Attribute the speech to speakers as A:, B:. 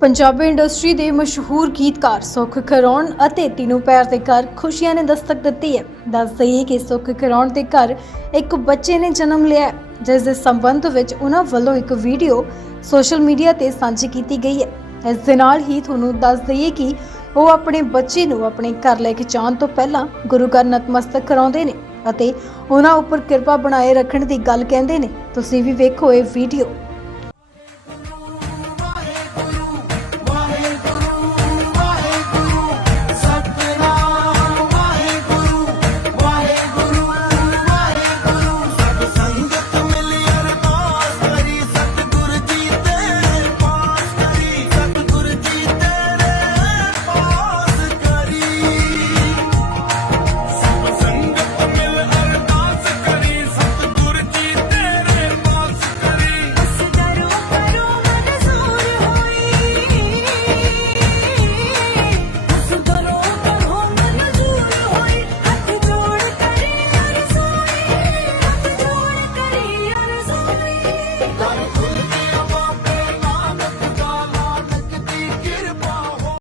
A: Punjabi industry ਦੇ ਮਸ਼ਹੂਰ ਗੀਤਕਾਰ ਸੁਖ ਖਰੌਣ ਅਤੇ ਟੀਨੂ ਪੈਰ ਦੇ ਘਰ ਖੁਸ਼ੀਆਂ ਨੇ ਦਸਤਕ ਦਿੱਤੀ ਹੈ। ਦੱਸ ਦਈਏ ਕਿ ਸੁਖ ਖਰੌਣ ਦੇ ਘਰ ਇੱਕ ਬੱਚੇ ਨੇ ਜਨਮ ਲਿਆ ਹੈ, ਜਿਸ ਦੇ ਸੰਬੰਧ ਵਿੱਚ ਉਹਨਾਂ ਵੱਲੋਂ ਇੱਕ ਵੀਡੀਓ ਸੋਸ਼ਲ ਮੀਡੀਆ ਤੇ ਸਾਂਝੀ ਕੀਤੀ ਗਈ ਹੈ। ਇਸ ਦੇ ਨਾਲ ਹੀ ਤੁਹਾਨੂੰ ਦੱਸ ਦਈਏ ਕਿ ਉਹ ਆਪਣੇ ਬੱਚੇ ਨੂੰ ਆਪਣੇ ਘਰ ਲੈ ਕੇ ਜਾਣ ਤੋਂ ਪਹਿਲਾਂ ਗੁਰੂ ਘਰ ਨਤਮਸਤਕ ਕਰਾਉਂਦੇ ਨੇ ਅਤੇ ਉਹਨਾਂ ਉੱਪਰ ਕਿਰਪਾ ਬਣਾਏ ਰੱਖਣ ਦੀ ਗੱਲ ਕਹਿੰਦੇ ਨੇ। ਤੁਸੀਂ ਵੀ ਵੇਖੋ ਇਹ ਵੀਡੀਓ।